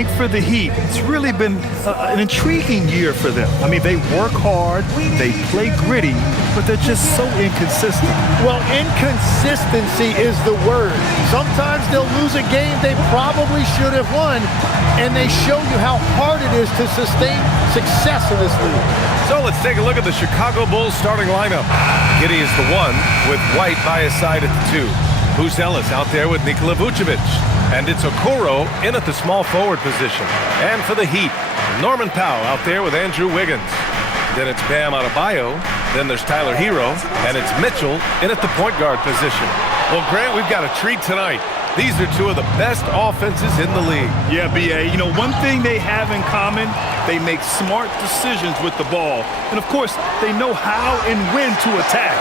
think for the Heat, it's really been an intriguing year for them. I mean, they work hard, they play gritty, but they're just so inconsistent. Well, inconsistency is the word. Sometimes they'll lose a game they probably should have won, and they show you how hard it is to sustain success in this league. So let's take a look at the Chicago Bulls starting lineup. Giddey is the 1, with White by his side at the 2. Buzelis out there with Nikola Vucevic. And it's Okoro in at the small forward position. And for the Heat, Norman Powell out there with Andrew Wiggins. Then it's Bam Adebayo. Then there's Tyler Hero. And it's Mitchell in at the point guard position. Well, Grant, we've got a treat tonight. These are two of the best offenses in the league. Yeah, B.A. You know, one thing they have in common, they make smart decisions with the ball. And, of course, they know how and when to attack.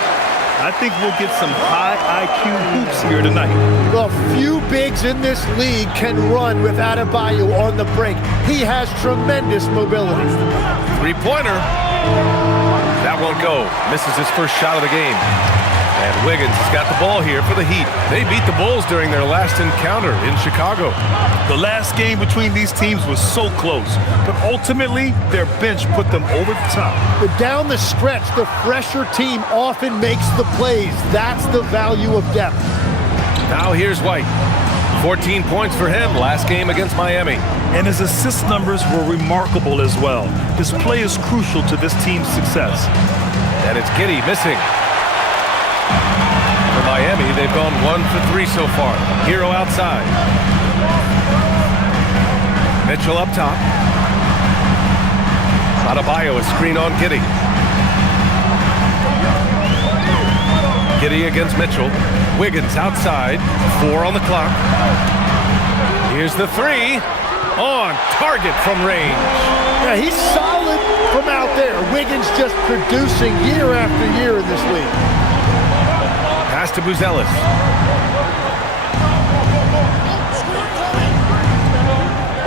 I think we'll get some high IQ hoops here tonight. The few bigs in this league can run with Adebayo on the break. He has tremendous mobility. Three-pointer. That won't go. Misses his first shot of the game. And Wiggins has got the ball here for the Heat. They beat the Bulls during their last encounter in Chicago. The last game between these teams was so close, but ultimately their bench put them over the top. But down the stretch, the fresher team often makes the plays. That's the value of depth. Now here's White. 14 points for him last game against Miami. And his assist numbers were remarkable as well. His play is crucial to this team's success. And it's Giddey missing. For Miami, they've gone 1 for 3 so far. Hero outside. Mitchell up top. Adebayo is screen on Giddey. Giddey against Mitchell. Wiggins outside. 4 on the clock. Here's the 3. On target from range. Yeah, he's solid from out there. Wiggins just producing year after year in this league. Pass to Buzelis.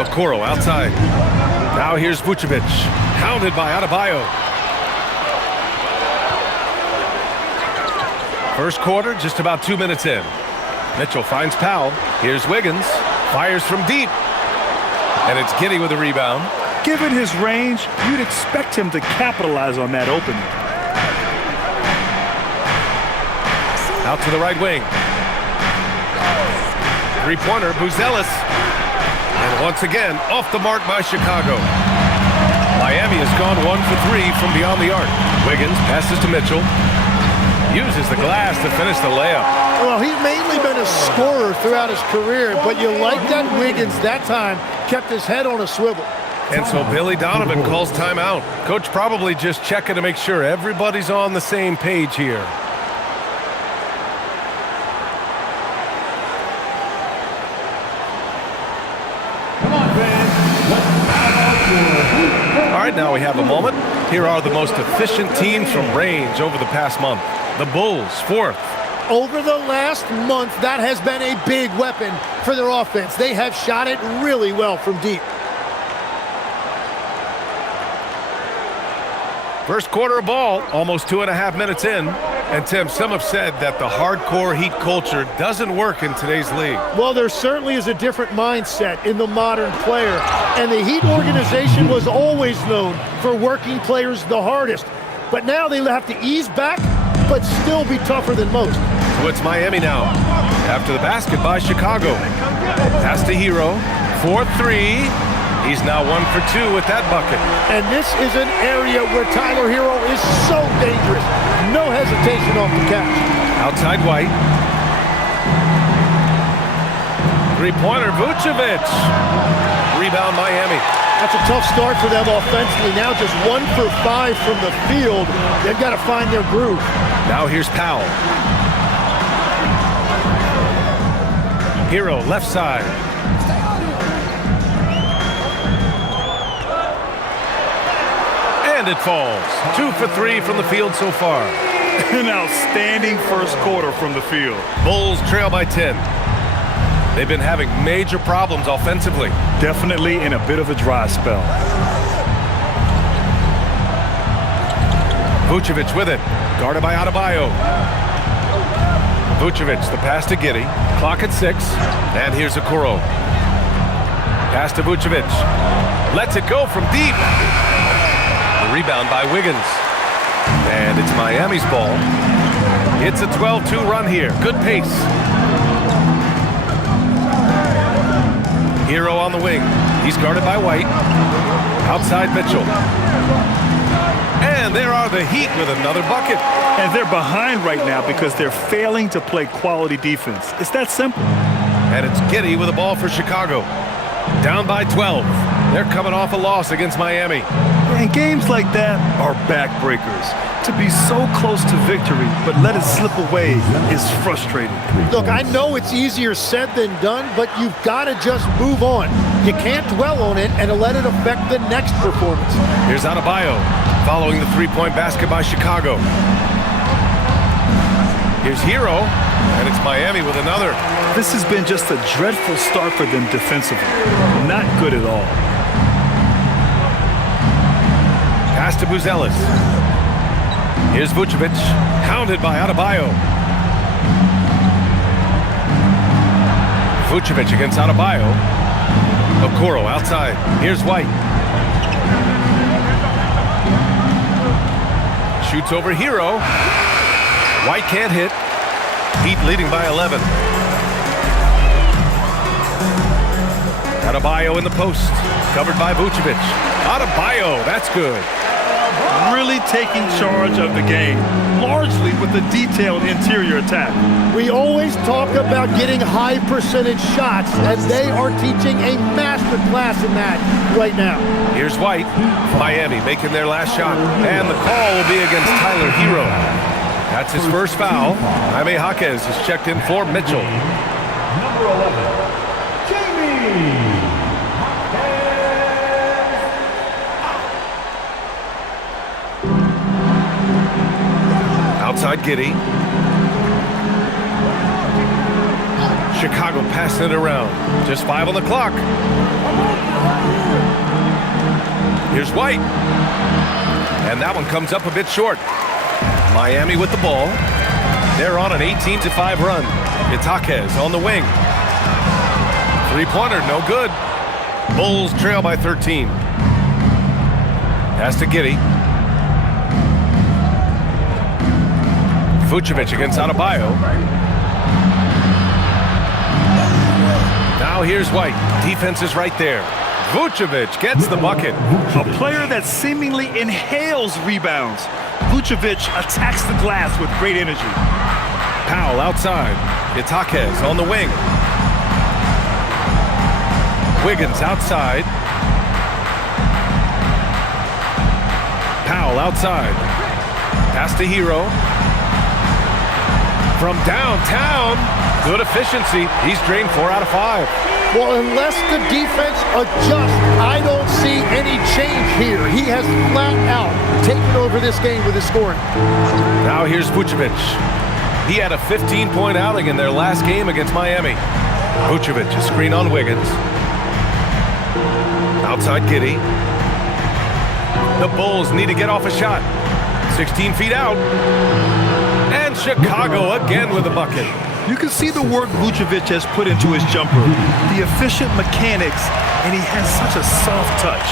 Okoro outside. Now here's Vucevic. Hounded by Adebayo. First quarter, just about 2 minutes in. Mitchell finds Powell. Here's Wiggins. Fires from deep. And it's Giddey with a rebound. Given his range, you'd expect him to capitalize on that opening. Out to the right wing. Three-pointer, Buzelis. And once again, off the mark by Chicago. Miami has gone 1 for 3 from beyond the arc. Wiggins passes to Mitchell. Uses the glass to finish the layup. Well, he's mainly been a scorer throughout his career, but you like that Wiggins that time kept his head on a swivel. And so Billy Donovan calls timeout. Coach probably just checking to make sure everybody's on the same page here. All right, now we have a moment. Here are the most efficient teams from range over the past month. The Bulls, 4th. Over the last month, that has been a big weapon for their offense. They have shot it really well from deep. First quarter of ball, almost 2.5 minutes in. And Tim, some have said that the hardcore Heat culture doesn't work in today's league. Well, there certainly is a different mindset in the modern player. And the Heat organization was always known for working players the hardest. But now they have to ease back, but still be tougher than most. So it's Miami now. After the basket by Chicago. Pass to Hero. 4-3. He's now 1 for 2 with that bucket. And this is an area where Tyler Hero is so dangerous. No hesitation off the catch. Outside White. Three-pointer, Vucevic. Rebound Miami. That's a tough start for them offensively. Now just 1 for 5 from the field. They've got to find their groove. Now here's Powell. Hero left side. And it falls. 2 for 3 from the field so far. An outstanding first quarter from the field. Bulls trail by 10. They've been having major problems offensively. Definitely in a bit of a dry spell. Vucevic with it. Guarded by Adebayo. Vucevic, the pass to Giddey. Clock at 6. And here's Okoro. Pass to Vucevic. Lets it go from deep. The rebound by Wiggins. And it's Miami's ball. It's a 12-2 run here. Good pace. Hero on the wing. He's guarded by White. Outside Mitchell. And there are the Heat with another bucket. And they're behind right now because they're failing to play quality defense. It's that simple. And it's Giddey with the ball for Chicago. Down by 12. They're coming off a loss against Miami. And games like that are backbreakers. To be so close to victory, but let it slip away is frustrating. Look, I know it's easier said than done, but you've got to just move on. You can't dwell on it and let it affect the next performance. Here's Adebayo following the three-point basket by Chicago. Here's Hero, and it's Miami with another. This has been just a dreadful start for them defensively. Not good at all. Pass to Buzelis. Here's Vucevic, hounded by Adebayo. Vucevic against Adebayo. Okoro outside. Here's White. Shoots over Hero. White can't hit. Heat leading by 11. Adebayo in the post. Covered by Vucevic. Adebayo, that's good. Really taking charge of the game, largely with a detailed interior attack. We always talk about getting high percentage shots, and they are teaching a master class in that right now. Here's White. Miami making their last shot, and the call will be against Tyler Hero. That's his first foul. Jaime Jaquez is checked in for Mitchell. Number 11, Jamie. Outside Giddey. Chicago passing it around. Just 5 on the clock. Here's White. And that one comes up a bit short. Miami with the ball. They're on an 18-5 run. It's Jaquez on the wing. Three-pointer, no good. Bulls trail by 13. Pass to Giddey. Vucevic against Adebayo. Now here's White. Defense is right there. Vucevic gets the bucket. A player that seemingly inhales rebounds. Vucevic attacks the glass with great energy. Powell outside. It's Jaquez on the wing. Wiggins outside. Powell outside. Pass to Hero. From downtown, good efficiency. He's drained 4 out of 5. Well, unless the defense adjusts, I don't see any change here. He has flat out taken over this game with his scoring. Now here's Vucevic. He had a 15-point outing in their last game against Miami. Vucevic, a screen on Wiggins. Outside Giddey. The Bulls need to get off a shot. 16 feet out. And Chicago again with a bucket. You can see the work Vucevic has put into his jumper, the efficient mechanics, and he has such a soft touch.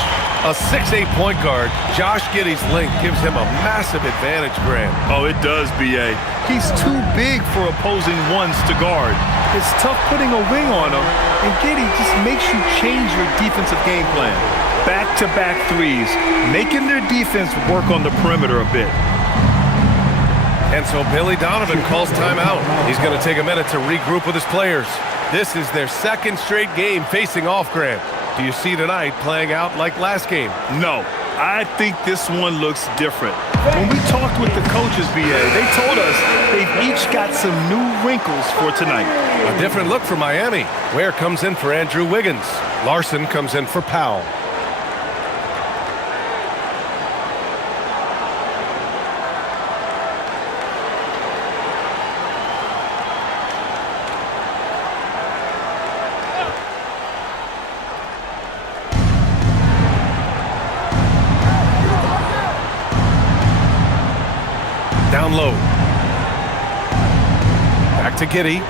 A 6'8" point guard, Josh Giddey's length gives him a massive advantage, Grant. Oh, it does, B.A. He's too big for opposing ones to guard. It's tough putting a wing on him, and Giddey just makes you change your defensive game plan. Back-to-back threes, making their defense work on the perimeter a bit. And so Billy Donovan calls timeout. He's going to take a minute to regroup with his players. This is their second straight game facing off, Grant. Do you see tonight playing out like last game? No, I think this one looks different. When we talked with the coaches, B.A., they told us they've each got some new wrinkles for tonight. A different look for Miami. Ware comes in for Andrew Wiggins. Larson comes in for Powell. Down low. Back to Giddey.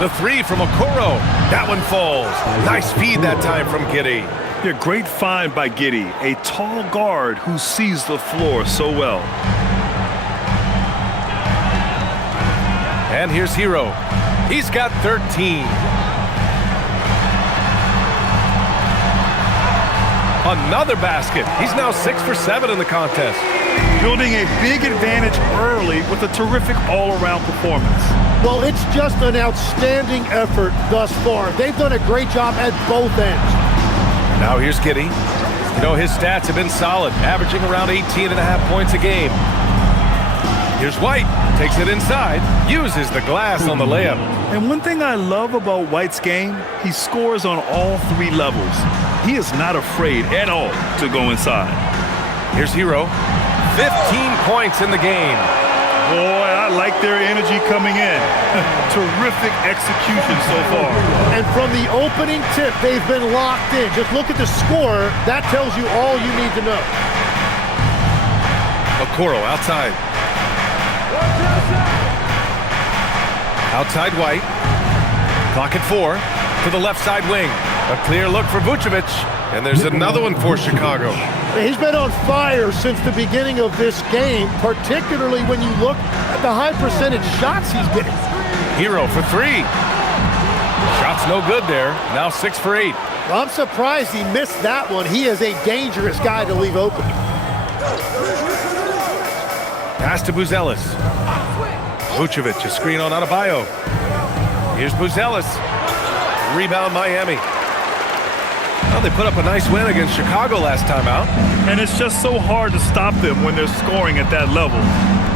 The three from Okoro. That one falls. Nice feed that time from Giddey. Yeah, great find by Giddey, a tall guard who sees the floor so well. And here's Hero. He's got 13. Another basket. He's now 6 for 7 in the contest. Building a big advantage early with a terrific all-around performance. Well, it's just an outstanding effort thus far. They've done a great job at both ends. Now here's Giddey. You know, his stats have been solid, averaging around 18.5 points a game. Here's White. Takes it inside. Uses the glass on the layup. And one thing I love about White's game, he scores on all 3 levels. He is not afraid at all to go inside. Here's Hero. 15 points in the game. Boy, I like their energy coming in. Terrific execution so far. And from the opening tip, they've been locked in. Just look at the score. That tells you all you need to know. Okoro outside. Outside White. Clock at 4 to the left side wing. A clear look for Vucevic. And there's another one for Chicago. He's been on fire since the beginning of this game, particularly when you look at the high percentage shots he's getting. Hero for 3. Shot's no good there. Now 6 for 8. Well, I'm surprised he missed that one. He is a dangerous guy to leave open. Pass to Buzelis. Vucevic, a screen on Adebayo. Here's Buzelis. Rebound Miami. Well, they put up a nice win against Chicago last time out. And it's just so hard to stop them when they're scoring at that level.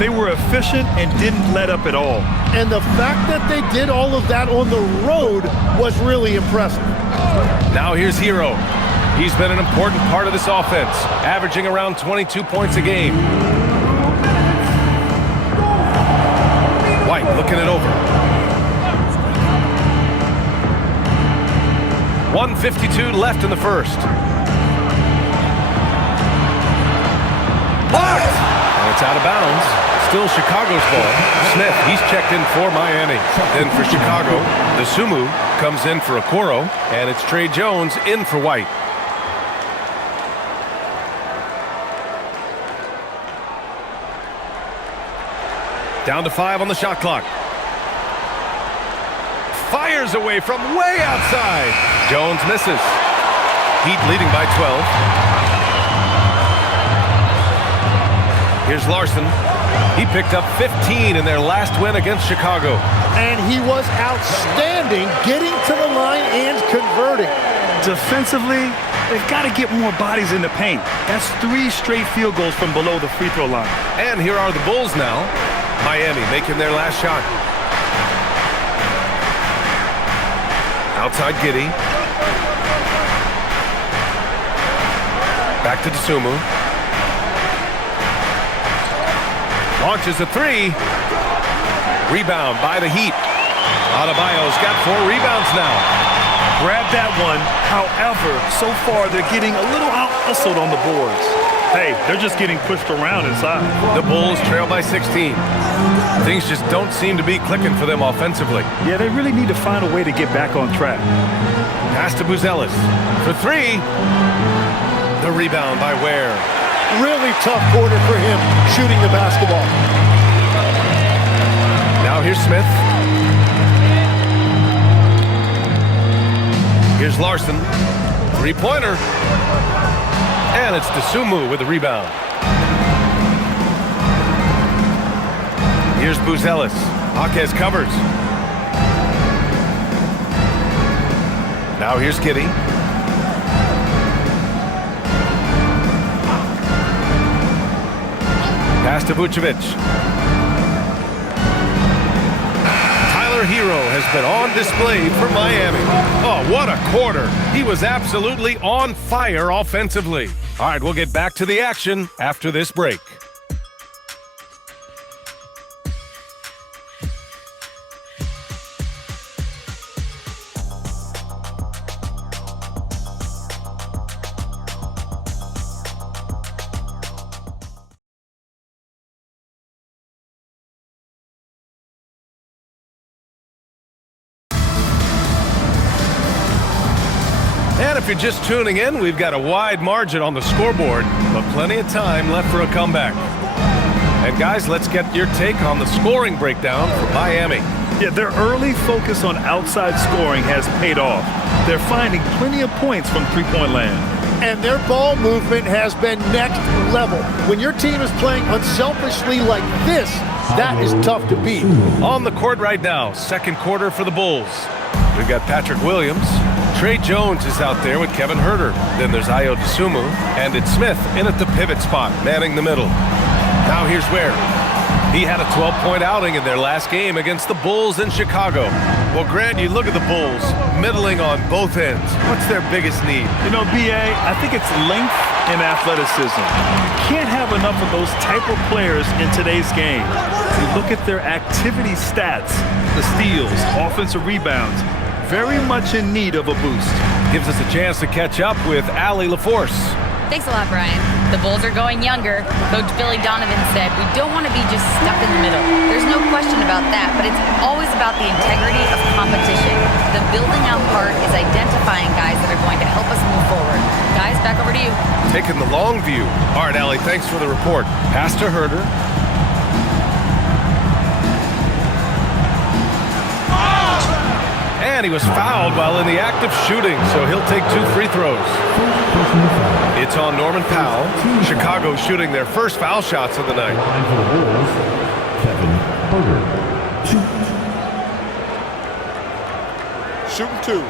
They were efficient and didn't let up at all. And the fact that they did all of that on the road was really impressive. Now here's Hero. He's been an important part of this offense, averaging around 22 points a game. White looking it over. 1:52 left in the first. Blocked! And it's out of bounds. Still Chicago's ball. Smith, he's checked in for Miami. Then for Chicago, the Sumu comes in for Okoro, and it's Trey Jones in for White. Down to 5 on the shot clock. Fires away from way outside. Jones misses. Heat leading by 12. Here's Larson. He picked up 15 in their last win against Chicago. And he was outstanding getting to the line and converting. Defensively, they've got to get more bodies in the paint. That's 3 straight field goals from below the free throw line. And here are the Bulls now. Miami making their last shot. Outside Giddey. Back to Dosunmu. Launches a 3. Rebound by the Heat. Adebayo's got 4 rebounds now. Grab that one. However, so far they're getting a little out-hustled on the boards. Hey, they're just getting pushed around inside. The Bulls trail by 16. Things just don't seem to be clicking for them offensively. Yeah, they really need to find a way to get back on track. Pass to Buzelis for 3. The rebound by Ware. Really tough quarter for him shooting the basketball. Now here's Smith. Here's Larson. 3-pointer. And it's Dosunmu with the rebound. Here's Buzelis. Jaquez covers. Now here's Giddey. Pass to Vucevic. Tyler Hero has been on display for Miami. Oh, what a quarter. He was absolutely on fire offensively. All right, we'll get back to the action after this break. if you're just tuning in, we've got a wide margin on the scoreboard, but plenty of time left for a comeback. And guys, let's get your take on the scoring breakdown for Miami. Yeah, their early focus on outside scoring has paid off. They're finding plenty of points from three-point land. And their ball movement has been next level. When your team is playing unselfishly like this, that is tough to beat. On the court right now, second quarter for the Bulls. We've got Patrick Williams. Trey Jones is out there with Kevin Huerter. Then there's Ayo Dosunmu, and it's Smith in at the pivot spot, manning the middle. Now here's Ware. He had a 12-point outing in their last game against the Bulls in Chicago. Well, Grant, you look at the Bulls, middling on both ends. What's their biggest need? You know, B.A., I think it's length and athleticism. You can't have enough of those type of players in today's game. You look at their activity stats, the steals, offensive rebounds, very much in need of a boost. Gives us a chance to catch up with Allie LaForce. Thanks a lot, Brian. The Bulls are going younger. Coach Billy Donovan said, we don't want to be just stuck in the middle. There's no question about that, but it's always about the integrity of competition. The building out part is identifying guys that are going to help us move forward. Guys, back over to you. Taking the long view. All right, Allie, thanks for the report. Pass to Huerter. And he was fouled while in the act of shooting, so he'll take 2 free throws. It's on Norman Powell. Chicago shooting their first foul shots of the night. Line for the Bulls, Kevin Huerter. Shooting 2.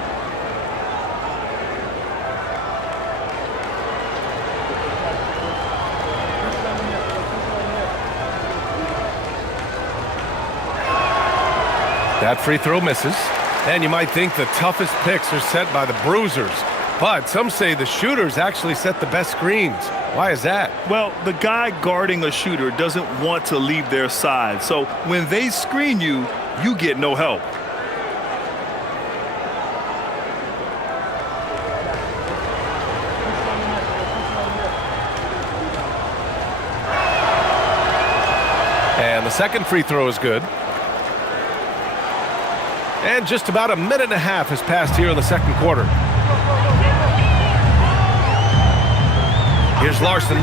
That free throw misses. And you might think the toughest picks are set by the bruisers. But some say the shooters actually set the best screens. Why is that? Well, the guy guarding a shooter doesn't want to leave their side. So when they screen you, you get no help. And the second free throw is good. And just about a minute and a half has passed here in the second quarter. Here's Larson.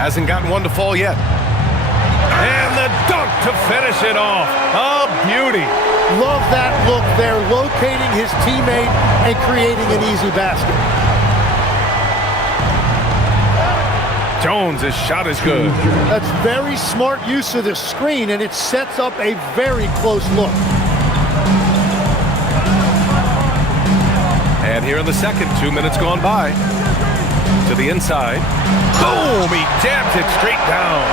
Hasn't gotten one to fall yet. And the dunk to finish it off. A beauty. Love that look there, locating his teammate and creating an easy basket. Jones' shot is good. That's very smart use of the screen, and it sets up a very close look. And here in the second, 2 minutes gone by. To the inside. Boom! He jams it straight down.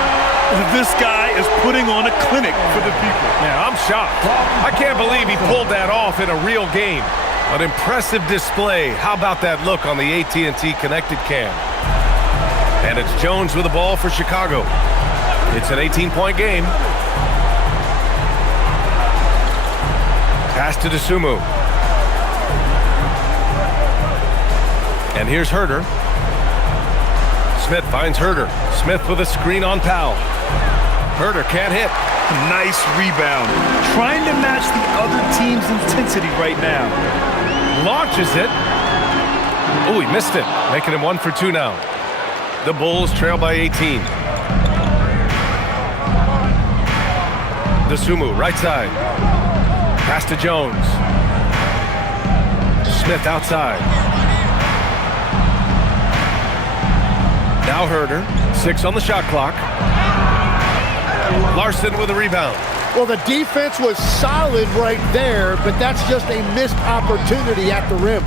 This guy is putting on a clinic for the people. Yeah, I'm shocked. I can't believe he pulled that off in a real game. An impressive display. How about that look on the AT&T Connected cam? And it's Jones with the ball for Chicago. It's an 18-point game. Pass to Dosunmu. And here's Huerter. Smith finds Huerter. Smith with a screen on Powell. Huerter can't hit. Nice rebound. Trying to match the other team's intensity right now. Launches it. Oh, he missed it. Making him 1 for 2 now. The Bulls trail by 18. Dosunmu, right side. Pass to Jones. Smith outside. Now Huerter, 6 on the shot clock. Larson with a rebound. Well, the defense was solid right there, but that's just a missed opportunity at the rim.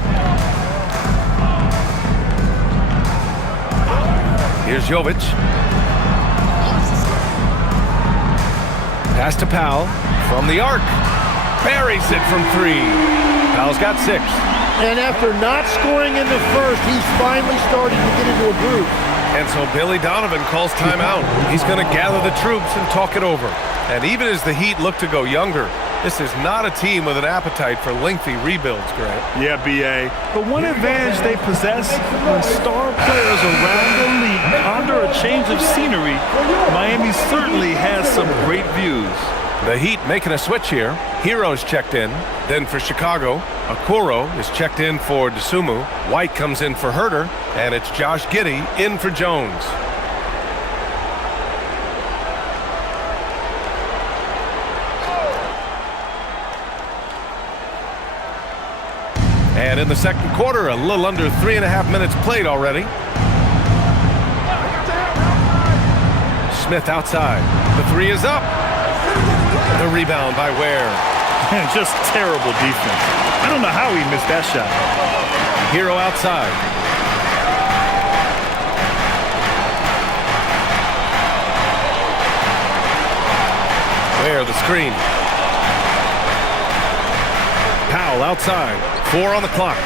Here's Jovic. Pass to Powell from the arc. Buries it from 3. Powell's got 6. And after not scoring in the first, he's finally starting to get into a groove. And so Billy Donovan calls timeout. He's going to gather the troops and talk it over. And even as the Heat look to go younger, this is not a team with an appetite for lengthy rebuilds, Grant. Yeah, B.A. But one advantage they possess, when star players around the league ponder a change of scenery, Miami certainly has some great views. The Heat making a switch here. Hero's checked in. Then for Chicago, Okoro is checked in for Dosunmu. White comes in for Herter. And it's Josh Giddey in for Jones. And in the second quarter, a little under 3.5 minutes played already. Smith outside. The three is up. The rebound by Ware. Just terrible defense. I don't know how he missed that shot. Hero outside. Ware the screen. Powell outside. 4 on the clock.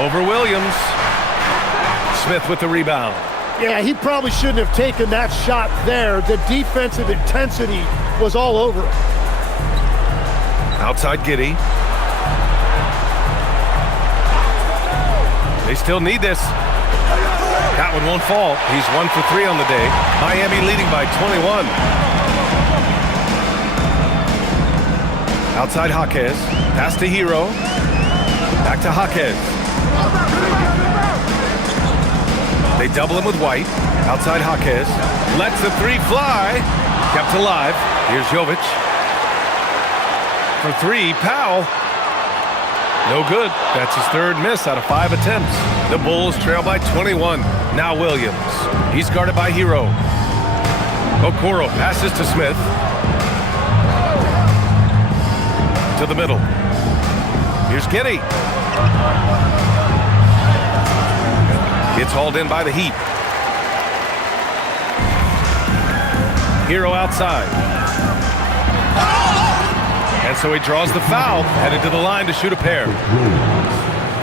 Over Williams. Smith with the rebound. Yeah, he probably shouldn't have taken that shot there. The defensive intensity was all over him. Outside Giddey. They still need this. That one won't fall. He's 1 for 3 on the day. Miami leading by 21. Outside Jaquez. Pass to Hero. Back to Jaquez. They double him with White. Outside Jaquez. Lets the three fly. Kept alive. Here's Jovic. For 3, Powell. No good. That's his 3rd miss out of 5 attempts. The Bulls trail by 21. Now Williams. He's guarded by Hero. Okoro passes to Smith. To the middle. Here's Giddey. It's hauled in by the Heat. Hero outside. And so he draws the foul, headed to the line to shoot a pair.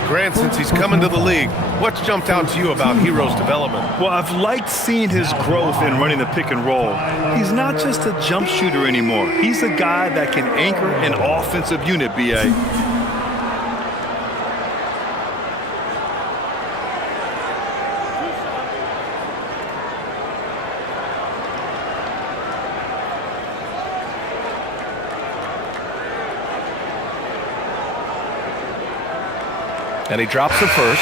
Grant, since he's come into the league, what's jumped out to you about Hero's development? Well, I've liked seeing his growth in running the pick and roll. He's not just a jump shooter anymore. He's a guy that can anchor an offensive unit, B.A. And he drops the first.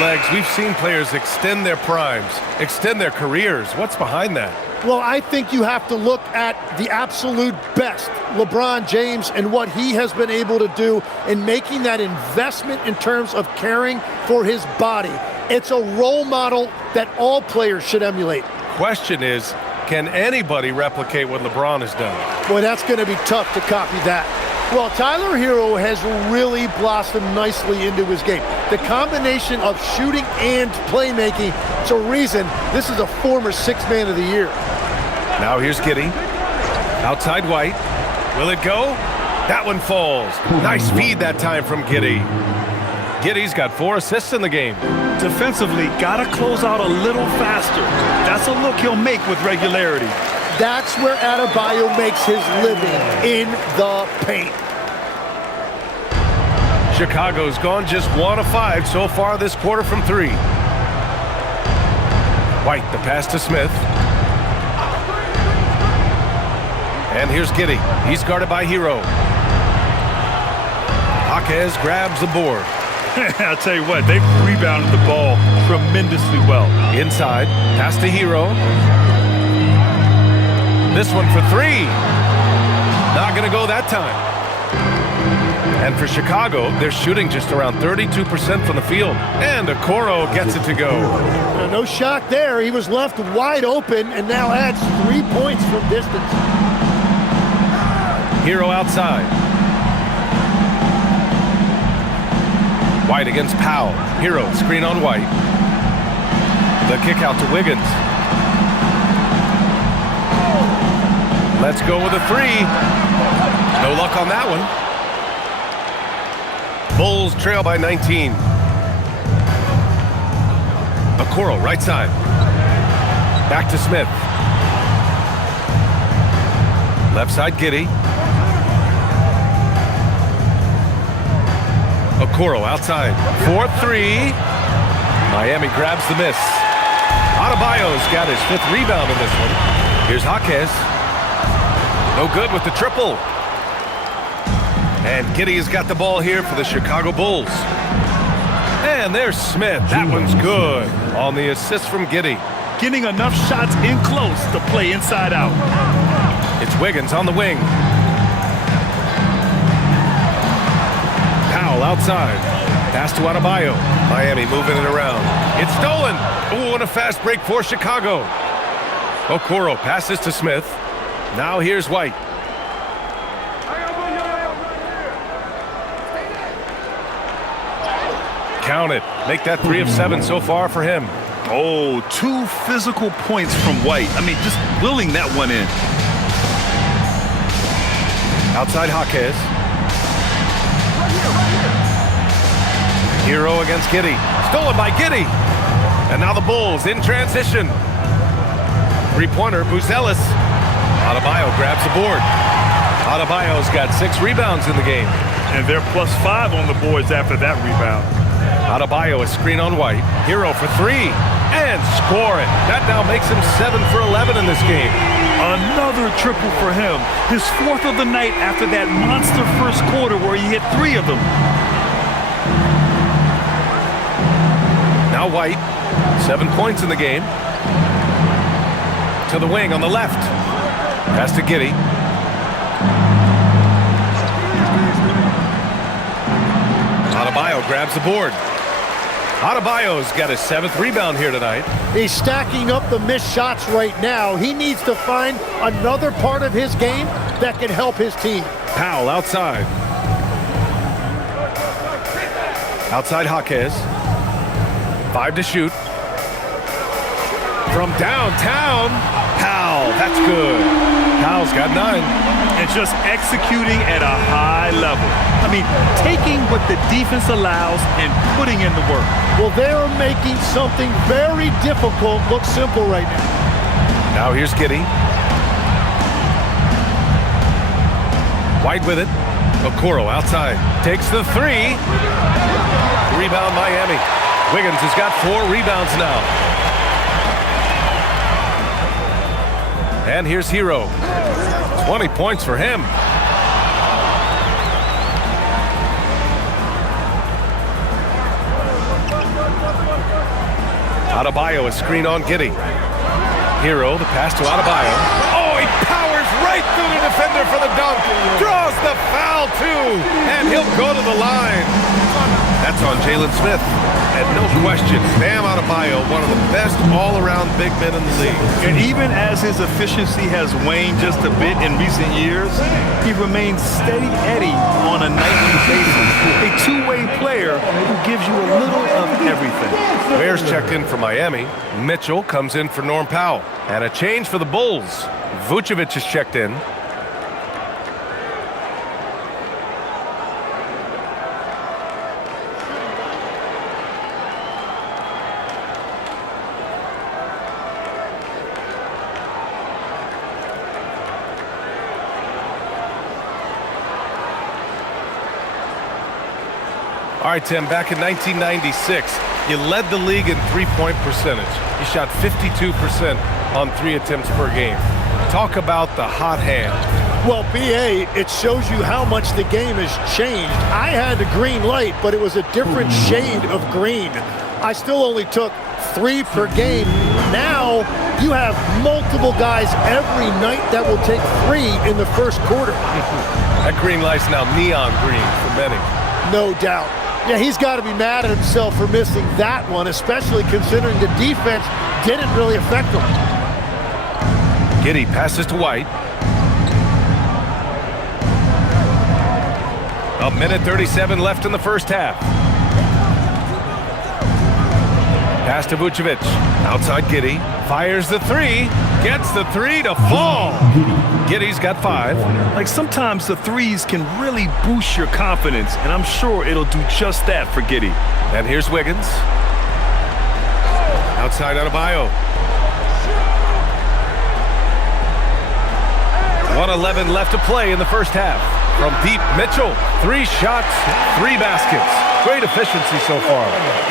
Legs, we've seen players extend their primes, extend their careers. What's behind that? Well, I think you have to look at the absolute best, LeBron James, and what he has been able to do in making that investment in terms of caring for his body. It's a role model that all players should emulate. Question is, can anybody replicate what LeBron has done? Boy, that's going to be tough to copy that. Well, Tyler Hero has really blossomed nicely into his game. The combination of shooting and playmaking, it's a reason this is a former 6th man of the year. Now here's Giddey. Outside White. Will it go? That one falls. Nice feed that time from Giddey. Giddey's got 4 assists in the game. Defensively, gotta close out a little faster. That's a look he'll make with regularity. That's where Adebayo makes his living, in the paint. Chicago's gone just 1 of 5 so far this quarter from 3. White, the pass to Smith. And here's Giddey. He's guarded by Hero. Jaquez grabs the board. I'll tell you what, they've rebounded the ball tremendously well. Inside, pass to Hero. This one for 3. Not going to go that time. And for Chicago, they're shooting just around 32% from the field. And Okoro gets it to go. No shock there. He was left wide open and now adds 3 points from distance. Hero outside. White against Powell. Hero, screen on White. The kick out to Wiggins. Let's go with a 3. No luck on that one. Bulls trail by 19. Okoro, right side. Back to Smith. Left side, Giddey. Okoro outside. 4-3. Miami grabs the miss. Adebayo's got his 5th rebound in this one. Here's Jaquez. No good with the triple. And Giddey has got the ball here for the Chicago Bulls. And there's Smith. That one's good on the assist from Giddey. Getting enough shots in close to play inside out. It's Wiggins on the wing. Powell outside. Pass to Adebayo. Miami moving it around. It's stolen. Ooh, and a fast break for Chicago. Okoro passes to Smith. Now here's White. Count it. Make that 3 of 7 so far for him. Oh, 2 physical points from White. I mean, just willing that one in. Outside Jaquez. Hero against Giddey. Stolen by Giddey. And now the Bulls in transition. Three-pointer, Buzelis. Adebayo grabs the board. Adebayo's got 6 rebounds in the game. And they're +5 on the boards after that rebound. Adebayo a screen on White. Hero for 3. And score it. That now makes him 7 for 11 in this game. Another triple for him. His 4th of the night after that monster first quarter where he hit 3 of them. Now White, 7 points in the game. To the wing on the left. Pass to Giddey. Adebayo grabs the board. Adebayo's got his 7th rebound here tonight. He's stacking up the missed shots right now. He needs to find another part of his game that can help his team. Powell outside. Outside Jaquez. 5 to shoot. From downtown, Powell. That's good. Powell's got 9. And just executing at a high level. I mean, taking what the defense allows and putting in the work. Well, they're making something very difficult look simple right now. Now here's Giddey. White with it. Okoro outside. Takes the 3. Rebound Miami. Wiggins has got 4 rebounds now. And here's Hero. 20 points for him. Adebayo a screen on Giddey. Hero, the pass to Adebayo. Oh, he powers right through the defender for the dunk. Draws the foul, too. And he'll go to the line. That's on Jalen Smith. And no question, Bam Adebayo, one of the best all-around big men in the league. And even as his efficiency has waned just a bit in recent years, he remains steady Eddie on a nightly basis. A two-way player who gives you a little of everything. Bears checked in for Miami. Mitchell comes in for Norm Powell. And a change for the Bulls. Vucevic is checked in. All right, Tim, back in 1996, you led the league in three-point percentage. You shot 52% on 3 attempts per game. Talk about the hot hand. Well, BA, it shows you how much the game has changed. I had the green light, but it was a different shade of green. I still only took 3 per game. Now you have multiple guys every night that will take 3 in the first quarter. That green light's now neon green for many. No doubt. Yeah, he's got to be mad at himself for missing that one, especially considering the defense didn't really affect him. Giddey passes to White. A minute 37 left in the first half. Pass to Vucevic. Outside Giddey. Fires the 3. Gets the 3 to fall. Giddey's got 5. Like sometimes the threes can really boost your confidence, and I'm sure it'll do just that for Giddey. And here's Wiggins. Outside Adebayo. 1:11 left to play in the first half. From deep, Mitchell. 3 shots, 3 baskets. Great efficiency so far.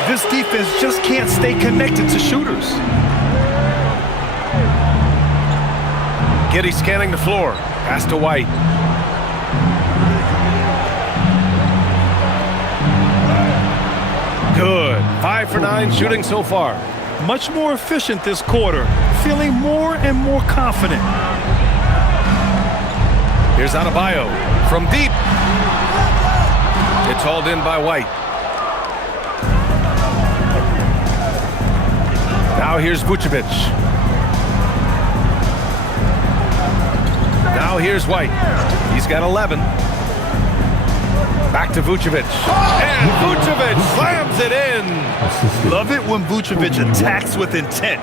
This defense just can't stay connected to shooters. Giddy scanning the floor. Pass to White. Good. 5 for 9 shooting so far. Much more efficient this quarter, feeling more and more confident. Here's Adebayo from deep. It's hauled in by White. Now here's Vucevic. Now here's White. He's got 11. Back to Vucevic. And Vucevic slams it in. Love it when Vucevic attacks with intent.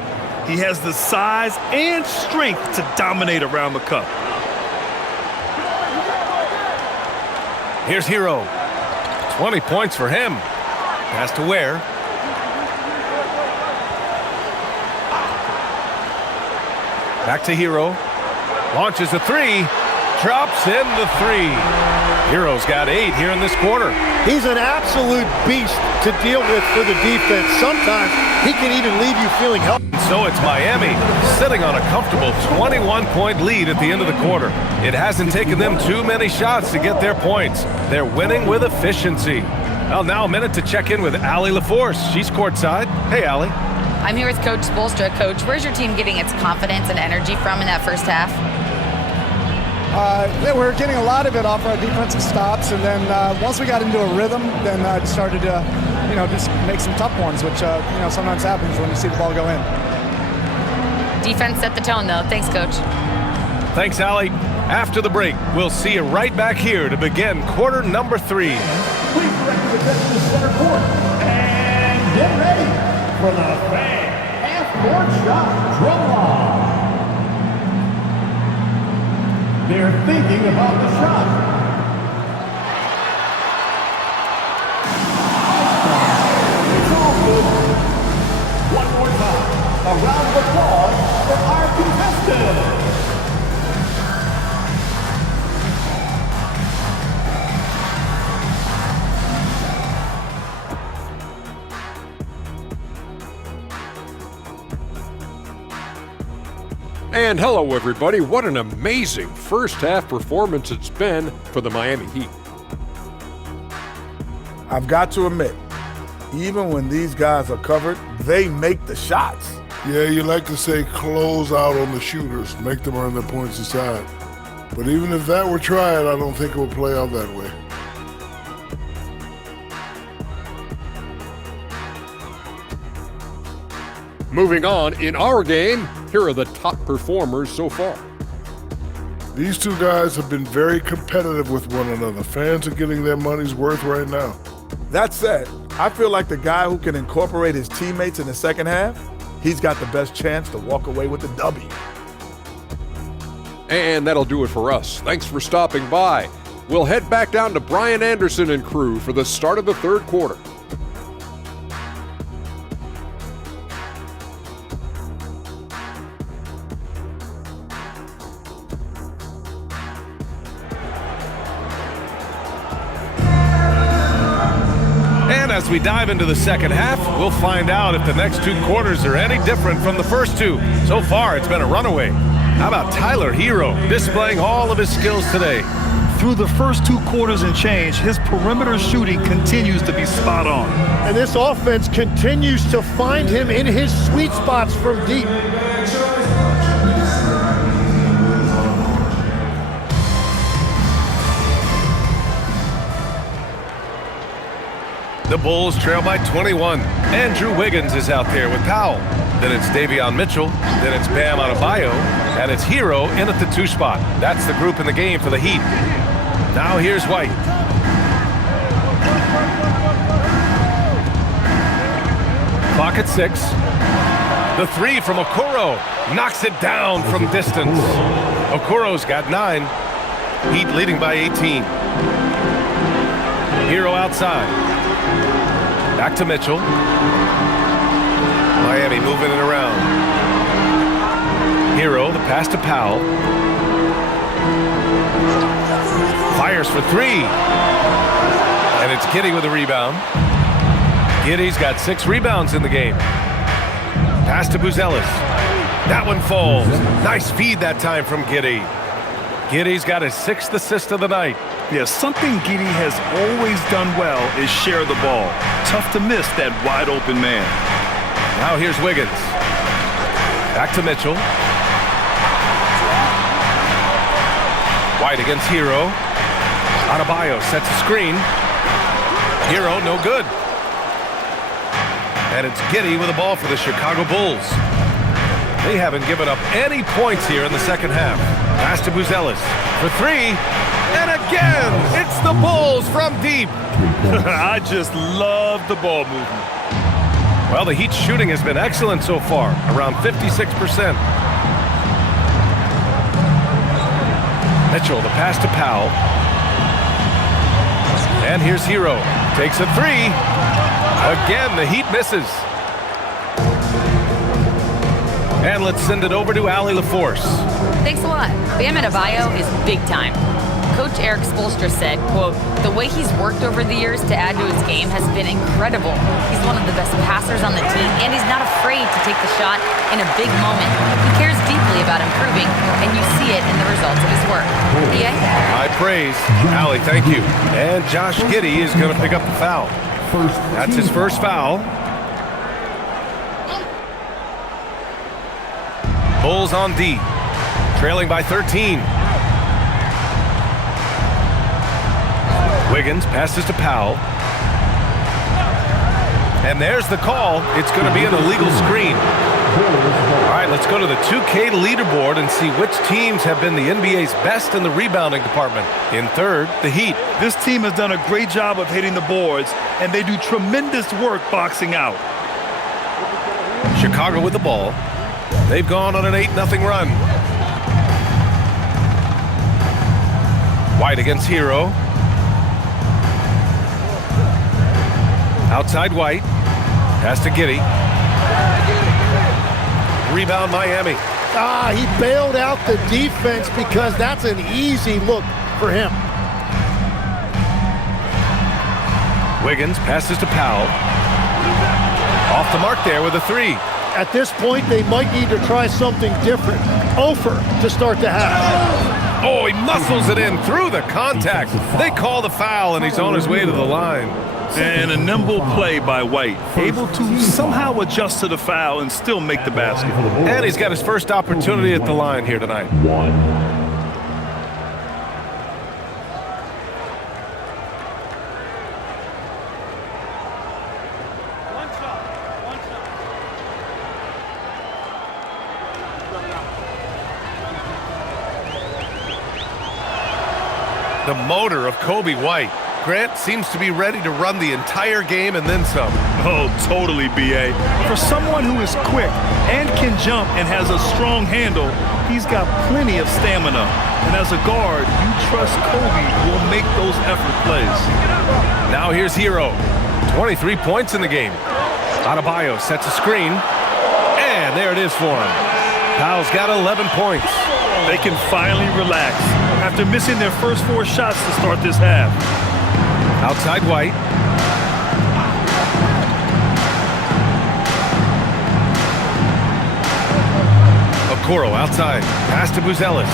He has the size and strength to dominate around the cup. Here's Hero. 20 points for him. Pass to Ware. Back to Hero. Launches a three. Drops in the three. Hero's got 8 here in this quarter. He's an absolute beast to deal with for the defense. Sometimes he can even leave you feeling helpless. So it's Miami sitting on a comfortable 21-point lead at the end of the quarter. It hasn't taken them too many shots to get their points. They're winning with efficiency. Well, now a minute to check in with Allie LaForce. She's courtside. Hey, Allie. I'm here with Coach Spoelstra. Coach, where's your team getting its confidence and energy from in that first half? We're getting a lot of it off our defensive stops, and then once we got into a rhythm, then it started to, just make some tough ones, which, sometimes happens when you see the ball go in. Defense set the tone, though. Thanks, Coach. Thanks, Allie. After the break, we'll see you right back here to begin quarter number 3. Please direct your attention to center court. And get ready for the fan half-court shot drum line. They're thinking about the shot. It's all good. One more time. A round of applause for our contestants. And hello, everybody. What an amazing first-half performance it's been for the Miami Heat. I've got to admit, even when these guys are covered, they make the shots. Yeah, you like to say close out on the shooters, make them earn their points inside. But even if that were tried, I don't think it would play out that way. Moving on, in our game, here are the top performers so far. These two guys have been very competitive with one another. Fans are getting their money's worth right now. That said, I feel like the guy who can incorporate his teammates in the second half, he's got the best chance to walk away with the W. And that'll do it for us. Thanks for stopping by. We'll head back down to Brian Anderson and crew for the start of the third quarter. As we dive into the second half, we'll find out if the next 2 quarters are any different from the first 2. So far, it's been a runaway. How about Tyler Hero displaying all of his skills today? Through the first 2 quarters and change, his perimeter shooting continues to be spot on. And this offense continues to find him in his sweet spots from deep. The Bulls trail by 21. Andrew Wiggins is out there with Powell. Then it's Davion Mitchell. Then it's Bam Adebayo. And it's Hero in at the 2 spot. That's the group in the game for the Heat. Now here's White. Clock at 6. The 3 from Okoro. Knocks it down from distance. Okoro's got 9. Heat leading by 18. Hero outside. Back to Mitchell. Miami moving it around. Hero, the pass to Powell. Fires for 3. And it's Giddy with a rebound. Giddy's got 6 rebounds in the game. Pass to Buzelis. That one falls. Nice feed that time from Giddey. Giddey's got his 6th assist of the night. Yeah, something Giddey has always done well is share the ball. Tough to miss that wide open man. Now here's Wiggins. Back to Mitchell. White against Hero. Adebayo sets a screen. Hero, no good. And it's Giddey with the ball for the Chicago Bulls. They haven't given up any points here in the second half. Pass to Buzelis for 3. And again, it's the Bulls from deep. I just love the ball movement. Well, the Heat's shooting has been excellent so far, around 56%. Mitchell, the pass to Powell. And here's Hero. Takes a 3. Again, the Heat misses. And let's send it over to Allie LaForce. Thanks a lot. Bam Adebayo is big time. Coach Eric Spoelstra said, quote, "The way he's worked over the years to add to his game has been incredible. He's one of the best passers on the team, and he's not afraid to take the shot in a big moment. He cares deeply about improving, and you see it in the results of his work." Yeah. High praise. Allie, thank you. And Josh Giddey is going to pick up the foul. That's his first foul. Bulls on D, trailing by 13. Wiggins passes to Powell. And there's the call. It's going to be an illegal screen. All right, let's go to the 2K leaderboard and see which teams have been the NBA's best in the rebounding department. In third, the Heat. This team has done a great job of hitting the boards, and they do tremendous work boxing out. Chicago with the ball. They've gone on an 8-0 run. White against Hero. Outside White. Pass to Giddey. Rebound Miami. He bailed out the defense because that's an easy look for him. Wiggins passes to Powell. Off the mark there with a 3. At this point, they might need to try something different. Ofer to start the half. Oh, he muscles it in through the contact. They call the foul, and he's on his way to the line. And a nimble play by White, able to somehow adjust to the foul and still make the basket. And he's got his first opportunity at the line here tonight. The motor of Kobe White. Grant seems to be ready to run the entire game and then some. Oh, totally, B.A. For someone who is quick and can jump and has a strong handle, he's got plenty of stamina. And as a guard, you trust Kobe will make those effort plays. Now here's Hero. 23 points in the game. Adebayo sets a screen. And there it is for him. Powell's got 11 points. They can finally relax after missing their first 4 shots to start this half. Outside White. Okoro outside. Pass to Buzelis.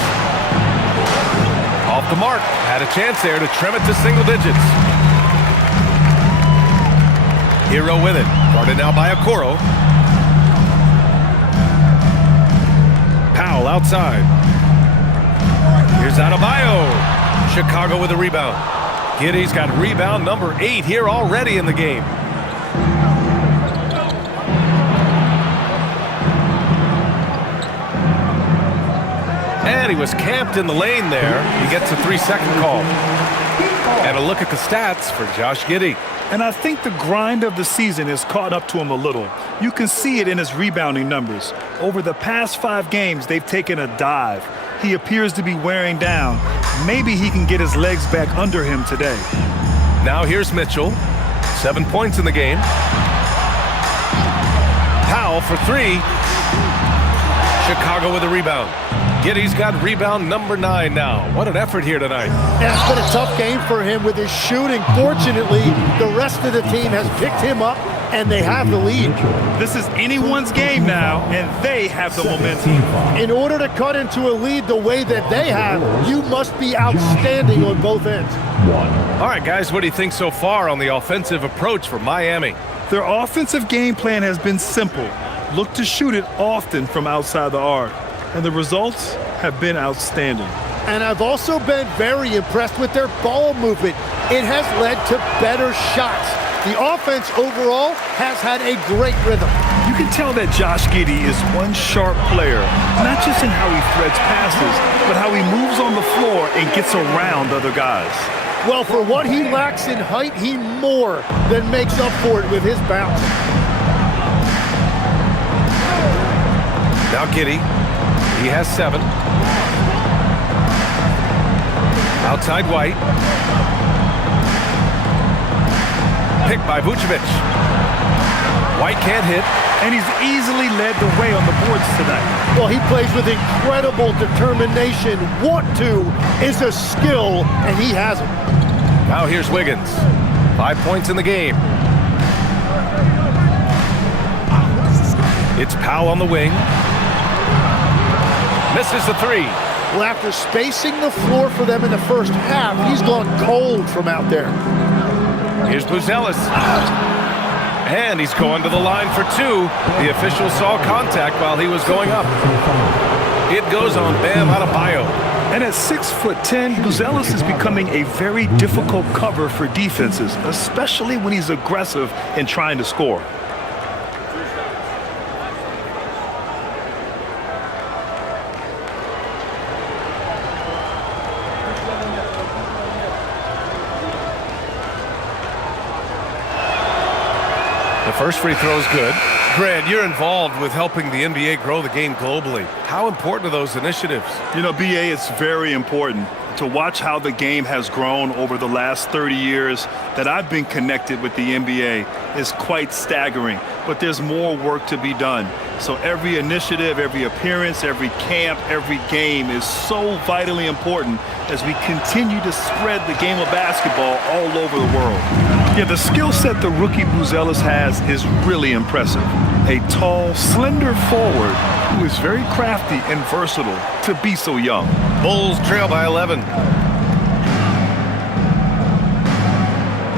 Off the mark. Had a chance there to trim it to single digits. Hero with it. Guarded now by Okoro. Powell outside. Here's Adebayo. Chicago with a rebound. Giddey's got rebound number 8 here already in the game. And he was camped in the lane there. He gets a 3-second call. And a look at the stats for Josh Giddey. And I think the grind of the season has caught up to him a little. You can see it in his rebounding numbers. Over the past 5 games, they've taken a dive. He appears to be wearing down. Maybe he can get his legs back under him today. Now here's Mitchell. 7 points in the game. Powell for 3. Chicago with a rebound. Giddey's got rebound number 9 now. What an effort here tonight. And it's been a tough game for him with his shooting. Fortunately, the rest of the team has picked him up and they have the lead. This is anyone's game now, and they have the momentum. In order to cut into a lead the way that they have, you must be outstanding on both ends. All right, guys, what do you think so far on the offensive approach for Miami? Their offensive game plan has been simple. Look to shoot it often from outside the arc, and the results have been outstanding. And I've also been very impressed with their ball movement. It has led to better shots. The offense overall has had a great rhythm. You can tell that Josh Giddey is one sharp player, not just in how he threads passes, but how he moves on the floor and gets around other guys. Well, for what he lacks in height, he more than makes up for it with his bounce. Now Giddey, he has 7. Outside White. Picked by Vucevic. White can't hit. And he's easily led the way on the boards tonight. Well, he plays with incredible determination. Want to is a skill, and he has it. Now here's Wiggins. 5 points in the game. It's Powell on the wing. Misses the 3. Well, after spacing the floor for them in the first half, he's gone cold from out there. Here's Buzelis. And he's going to the line for 2. The official saw contact while he was going up. It goes on Bam Adebayo. And at 6'10", Buzelis is becoming a very difficult cover for defenses, especially when he's aggressive and trying to score. First free throw is good. Grant, you're involved with helping the NBA grow the game globally. How important are those initiatives? You know, BA, it's very important to watch how the game has grown over the last 30 years that I've been connected with the NBA is quite staggering, but there's more work to be done. So every initiative, every appearance, every camp, every game is so vitally important as we continue to spread the game of basketball all over the world. Yeah, the skill set the rookie Buzelis has is really impressive. A tall, slender forward who is very crafty and versatile to be so young. Bulls trail by 11.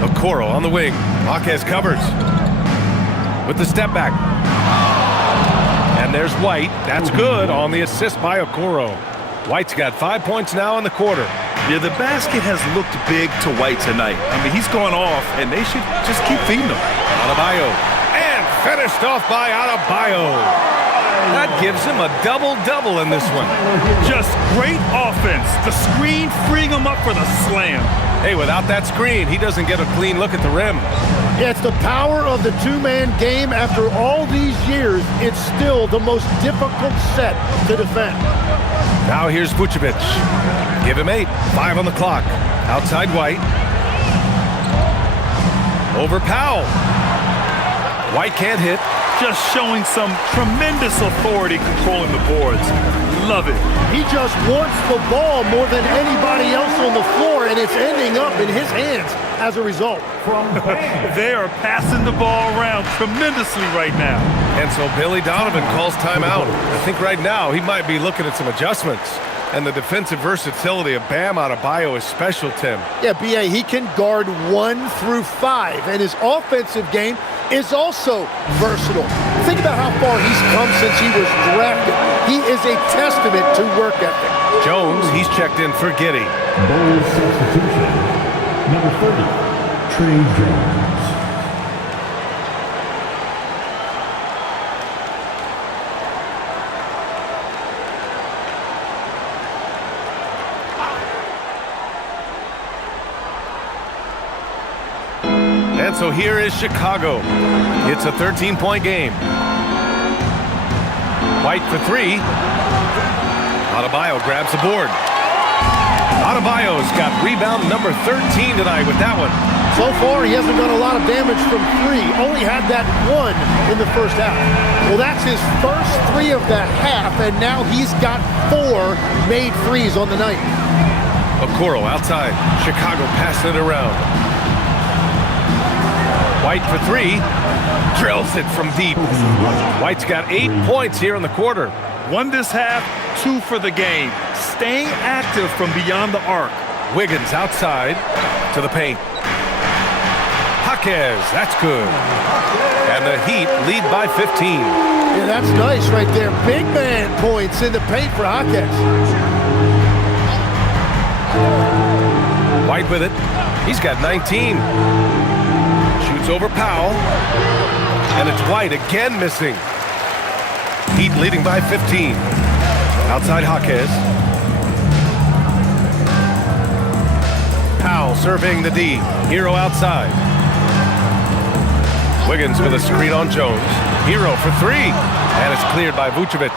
Okoro on the wing. Marquez covers with the step back. And there's White. That's good on the assist by Okoro. White's got 5 points now in the quarter. Yeah, the basket has looked big to White tonight. I mean, he's gone off, and they should just keep feeding him. Adebayo. And finished off by Adebayo. That gives him a double-double in this one. Just great offense. The screen freeing him up for the slam. Hey, without that screen, he doesn't get a clean look at the rim. Yeah, it's the power of the two-man game. After all these years, it's still the most difficult set to defend. Now here's Vucevic. Give him 8. 5 on the clock. Outside White. Over Powell. White can't hit. Just showing some tremendous authority controlling the boards. Love it. He just wants the ball more than anybody else on the floor, and it's ending up in his hands as a result. They are passing the ball around tremendously right now. And so Billy Donovan calls timeout. I think right now he might be looking at some adjustments. And the defensive versatility of Bam Adebayo is special, Tim. Yeah, B.A., he can guard 1 through 5, and his offensive game is also versatile. Think about how far he's come since he was drafted. He is a testament to work ethic. Jones, he's checked in for Giddey. Bulls substitution. Number 30, Trey Jones. And so here is Chicago. It's a 13-point game. White for 3. Adebayo grabs the board. Adebayo's got rebound number 13 tonight with that one. So far, he hasn't done a lot of damage from 3. Only had that 1 in the first half. Well, that's his first 3 of the half, and now he's got 4 made threes on the night. Okoro outside. Chicago passing it around. White for three. Drills it from deep. White's got 8 points here in the quarter. 1 this half, 2 for the game. Staying active from beyond the arc. Wiggins outside to the paint. Jaquez, that's good. And the Heat lead by 15. Yeah, that's nice right there. Big man points in the paint for Jaquez. White with it. He's got 19. Shoots over Powell. And it's White again missing. Heat leading by 15. Outside Jaquez. Powell surveying the D. Hero outside. Wiggins with a screen on Jones. Hero for three. And it's cleared by Vucevic.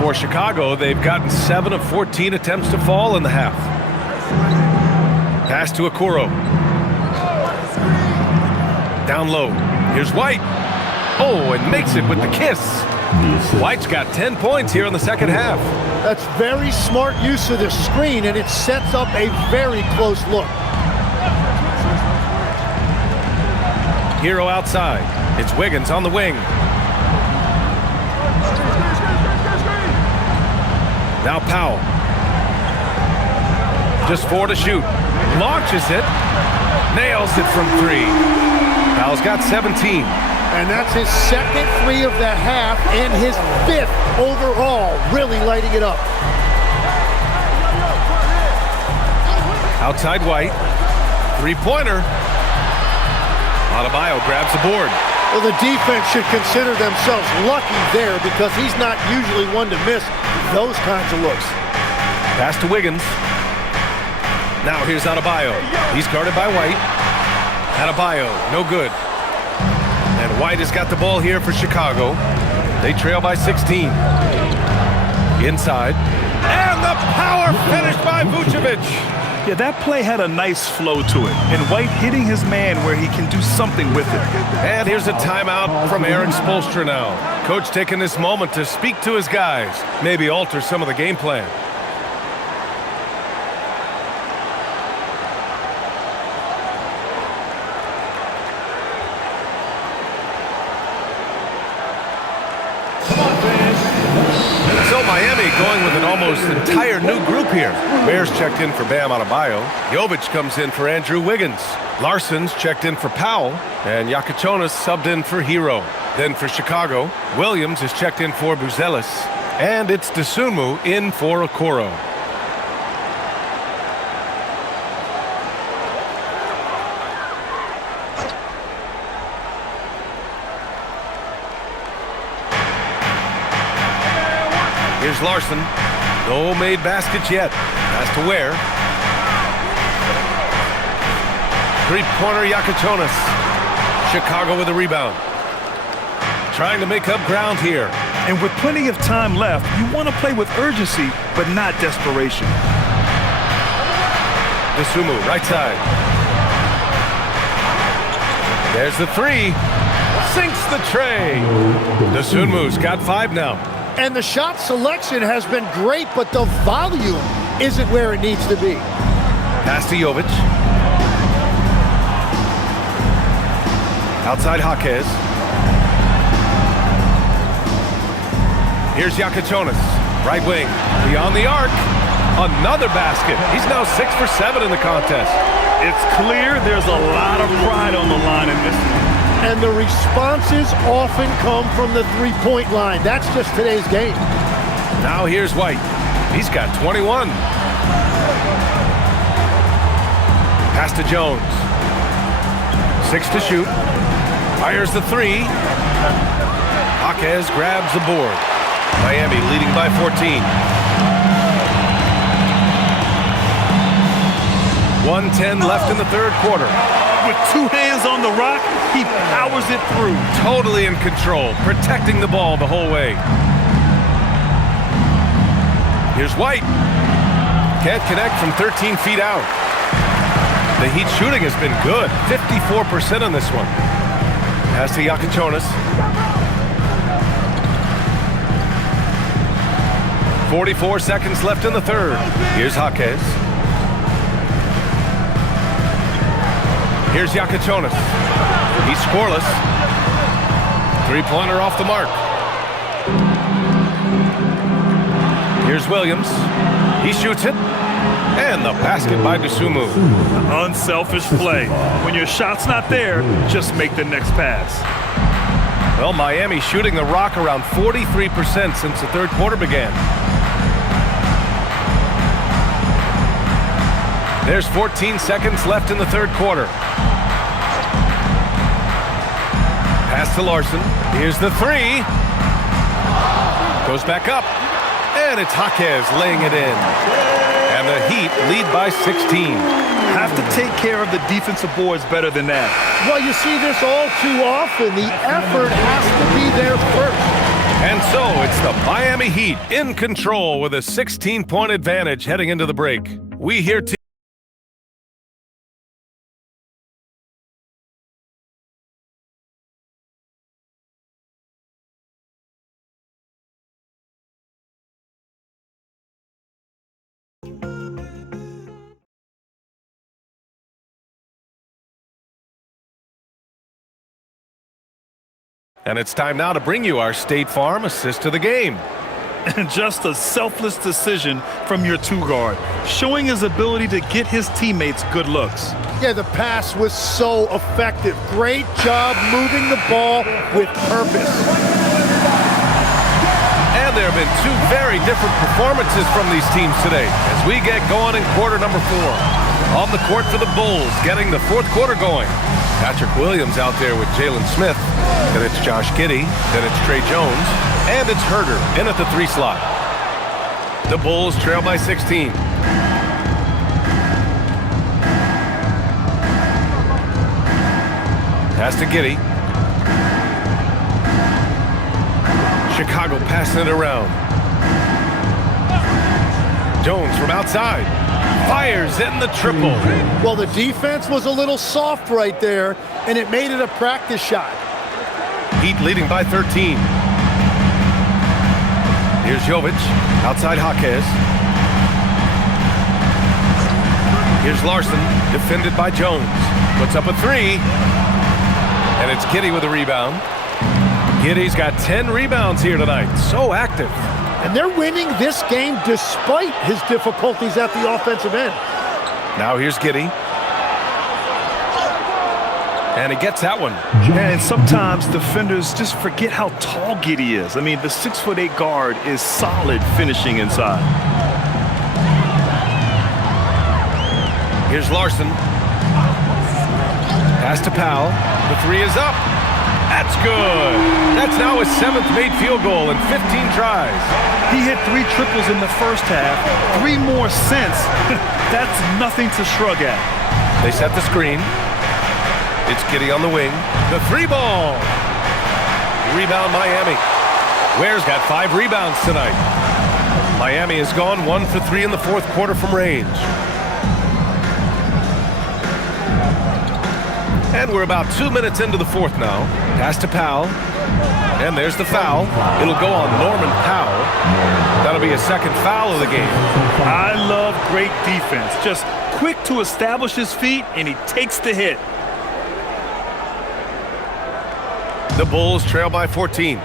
For Chicago, they've gotten 7 of 14 attempts to fall in the half. Pass to Okoro. Down low. Here's White. Oh, and makes it with the kiss. White's got 10 points here in the second half. That's very smart use of the screen, and it sets up a very close look. Hero outside. It's Wiggins on the wing. Now Powell. Just 4 to shoot. Launches it. Nails it from 3. Powell's got 17. And that's his second 3 of the half and his 5th overall, really lighting it up. Outside White. 3-pointer. Adebayo grabs the board. Well, the defense should consider themselves lucky there because he's not usually one to miss those kinds of looks. Pass to Wiggins. Now here's Adebayo. He's guarded by White. Adebayo, no good. And White has got the ball here for Chicago. They trail by 16. Inside. And the power finish by Vucevic. Yeah, that play had a nice flow to it. And White hitting his man where he can do something with it. And here's a timeout from Eric Spoelstra now. Coach taking this moment to speak to his guys. Maybe alter some of the game plan. Miami going with an almost entire new group here. Bears checked in for Bam Adebayo. Jovic comes in for Andrew Wiggins. Larson's checked in for Powell. And Iacochonis subbed in for Hero. Then for Chicago, Williams is checked in for Buzelis. And it's Dosunmu in for Okoro. Here's Larson. No made baskets yet. Pass to Ware. 3-pointer Iacochonis. Chicago with a rebound. Trying to make up ground here. And with plenty of time left, you want to play with urgency, but not desperation. Dosunmu, right side. There's the 3. Sinks the tray. Dosunmu's got 5 now. And the shot selection has been great, but the volume isn't where it needs to be. Pass to Jovic. Outside Jaquez. Here's Iacochonis. Right wing. Beyond the arc. Another basket. He's now 6 for 7 in the contest. It's clear there's a lot of pride on the line in this one. And the responses often come from the three-point line. That's just today's game. Now here's White. He's got 21. Pass to Jones. 6 to shoot. Fires the 3. Jaquez grabs the board. Miami leading by 14. 1:10 left in the third quarter. With 2 hands on the rock, he powers it through. Totally in control, protecting the ball the whole way. Here's White. Can't connect from 13 feet out. The Heat shooting has been good, 54% on this one. Pass to Iacochonis. 44 seconds left in the third. Here's Jaquez. Here's Yakichonis. He's scoreless. Three-pointer off the mark. Here's Williams. He shoots it. And the basket by Dosunmu. Unselfish play. When your shot's not there, just make the next pass. Well, Miami shooting the rock around 43% since the third quarter began. There's 14 seconds left in the third quarter. Pass to Larson. Here's the three. Goes back up. And it's Jaquez laying it in. And the Heat lead by 16. Have to take care of the defensive boards better than that. Well, you see this all too often. The effort has to be there first. And so it's the Miami Heat in control with a 16-point advantage heading into the break. We hear And it's time now to bring you our State Farm assist to the game. And just a selfless decision from your two-guard, showing his ability to get his teammates good looks. Yeah, the pass was so effective. Great job moving the ball with purpose. And there have been two very different performances from these teams today as we get going in quarter number 4. On the court for the Bulls, getting the fourth quarter going. Patrick Williams out there with Jalen Smith. Then it's Josh Giddey. Then it's Trey Jones. And it's Herter in at the 3 slot. The Bulls trail by 16. Pass to Giddey. Chicago passing it around. Jones from outside. Fires in the triple. Well, the defense was a little soft right there, and it made it a practice shot. Heat leading by 13. Here's Jovic, outside Jaquez. Here's Larson, defended by Jones. Puts up a 3. And it's Giddey with a rebound. Giddey's got 10 rebounds here tonight. So active. And they're winning this game despite his difficulties at the offensive end. Now here's Giddey. And he gets that one. And sometimes defenders just forget how tall Giddey is. I mean, the 6'8" guard is solid finishing inside. Here's Larson. Pass to Powell. The 3 is up. That's good. That's now his 7th made field goal in 15 tries. He hit 3 triples in the first half, 3 more since. That's nothing to shrug at. They set the screen. It's Giddey on the wing. The 3 ball. Rebound Miami. Ware's got 5 rebounds tonight. Miami has gone 1 for 3 in the fourth quarter from range. And we're about 2 minutes into the fourth now. Pass to Powell. And there's the foul. It'll go on Norman Powell. That'll be his second foul of the game. I love great defense. Just quick to establish his feet, and he takes the hit. The Bulls trail by 14.